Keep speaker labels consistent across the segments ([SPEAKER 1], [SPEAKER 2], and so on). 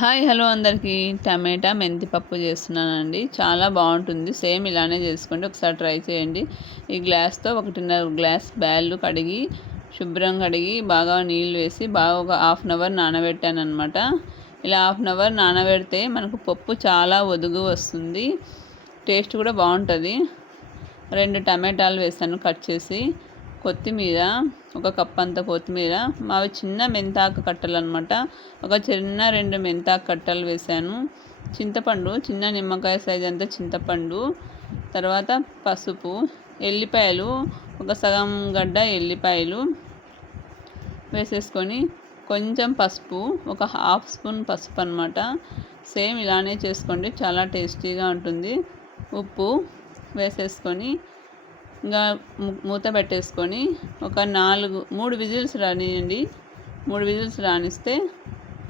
[SPEAKER 1] Hi hello అందరికీ. టమాటా మెంతిపప్పు చేస్తున్నానండి. చాలా బాగుంటుంది. సేమ్ ఇలానే చేసుకోండి. ఒకసారి ట్రై చేయండి. ఈ గ్లాస్తో ఒకటిన్నర గ్లాస్ బ్యాళ్ళు కడిగి శుభ్రం కడిగి బాగా నీళ్ళు వేసి బాగా ఒక హాఫ్ అన్ అవర్ నానబెట్టాను అనమాట ఇలా హాఫ్ అన్ అవర్ నానబెడితే మనకు పప్పు చాలా ఒదుగు వస్తుంది. టేస్ట్ కూడా బాగుంటుంది. రెండు టమాటాలు వేసాను కట్ చేసి. కొత్తిమీర ఒక కప్ అంత కొత్తిమీర మావి చిన్న మెంతాకు కట్టలు అనమాట ఒక చిన్న రెండు మెంతాకు కట్టలు వేసాను చింతపండు చిన్న నిమ్మకాయ సైజ్ అంత చింతపండు తర్వాత పసుపు ఎల్లిపాయలు ఒక సగం గడ్డ ఎల్లిపాయలు వేసేసుకొని కొంచెం పసుపు ఒక హాఫ్ స్పూన్ పసుపు అనమాట సేమ్ ఇలానే చేసుకోండి చాలా టేస్టీగా ఉంటుంది. ఉప్పు వేసేసుకొని ఇంకా మూత పెట్టేసుకొని ఒక నాలుగు మూడు విజిల్స్ రానియండి. మూడు విజిల్స్ రానిస్తే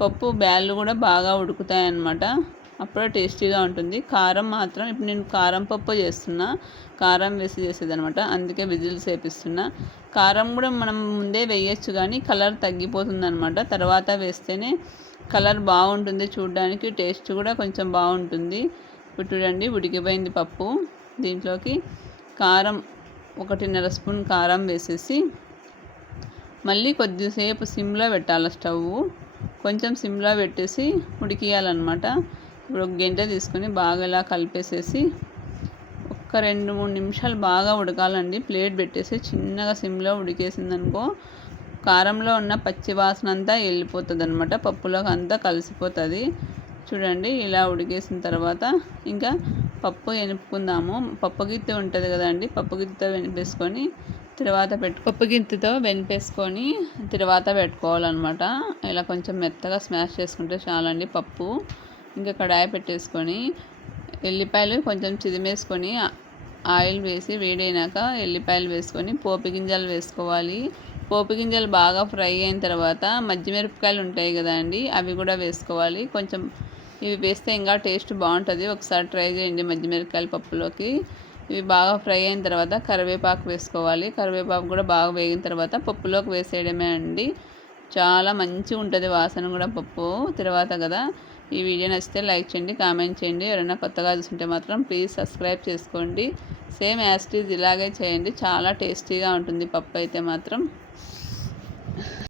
[SPEAKER 1] పప్పు బ్యాళ్ళు కూడా బాగా ఉడుకుతాయి అన్నమాట అప్పుడే టేస్టీగా ఉంటుంది. కారం మాత్రం ఇప్పుడు నేను కారం పప్పు చేస్తున్నా. కారం వేసి చేసేది అనమాట అందుకే విజిల్స్ వేపిస్తున్నా. కారం కూడా మనం ముందే వేయచ్చు కానీ కలర్ తగ్గిపోతుందనమాట తర్వాత వేస్తేనే కలర్ బాగుంటుంది చూడడానికి. టేస్ట్ కూడా కొంచెం బాగుంటుంది. ఇప్పుడు చూడండి ఉడికిపోయింది పప్పు. దీంట్లోకి కారం ఒకటిన్నర స్పూన్ కారం వేసేసి మళ్ళీ కొద్దిసేపు సిమ్లో పెట్టాలి స్టవ్ కొంచెం సిమ్లో పెట్టేసి ఉడికియాలన్నమాట. ఇప్పుడు ఒక గంట తీసుకొని బాగా ఇలా కలిపేసేసి ఒక్క రెండు మూడు నిమిషాలు బాగా ఉడకాలండి. ప్లేట్ పెట్టేసి చిన్నగా సిమ్లో ఉడికేసిందనుకో కారంలో ఉన్న పచ్చి వాసన అంతా వెళ్ళిపోతుంది అనమాట పప్పులోకి అంతా కలిసిపోతుంది. చూడండి ఇలా ఉడికేసిన తర్వాత ఇంకా పప్పు ఎనుపుకుందాము. పప్పు గిత్తె ఉంటుంది కదండి పప్పు గిత్తెతో వెనిపేసుకొని తర్వాత పెట్టు పప్పు గింతతో వెనిపేసుకొని తర్వాత పెట్టుకోవాలన్నమాట. ఇలా కొంచెం మెత్తగా స్మాష్ చేసుకుంటే చాలండి పప్పు. ఇంకా కడాయి పెట్టేసుకొని ఎల్లిపాయలు కొంచెం చిదిమేసుకొని ఆయిల్ వేసి వేడైనాక ఎల్లిపాయలు వేసుకొని పోపు గింజలు వేసుకోవాలి. పోపు గింజలు బాగా ఫ్రై అయిన తర్వాత మజ్జిమిరపకాయలు ఉంటాయి కదా అండి అవి కూడా వేసుకోవాలి. కొంచెం ఇవి వేస్తే ఇంకా టేస్ట్ బాగుంటుంది. ఒకసారి ట్రై చేయండి మధ్యమిరపకాయల పప్పులోకి. ఇవి బాగా ఫ్రై అయిన తర్వాత కరివేపాకు వేసుకోవాలి. కరివేపాకు కూడా బాగా వేగిన తర్వాత పప్పులోకి వేసేయడమే అండి. చాలా మంచిగా ఉంటుంది వాసన కూడా పప్పు తర్వాత కదా. ఈ వీడియో నచ్చితే లైక్ చేయండి కామెంట్ చేయండి. ఎవరైనా కొత్తగా చూస్తుంటే మాత్రం ప్లీజ్ సబ్స్క్రైబ్ చేసుకోండి. సేమ్ యాస్టీజ్ ఇలాగే చేయండి. చాలా టేస్టీగా ఉంటుంది పప్పు అయితే మాత్రం.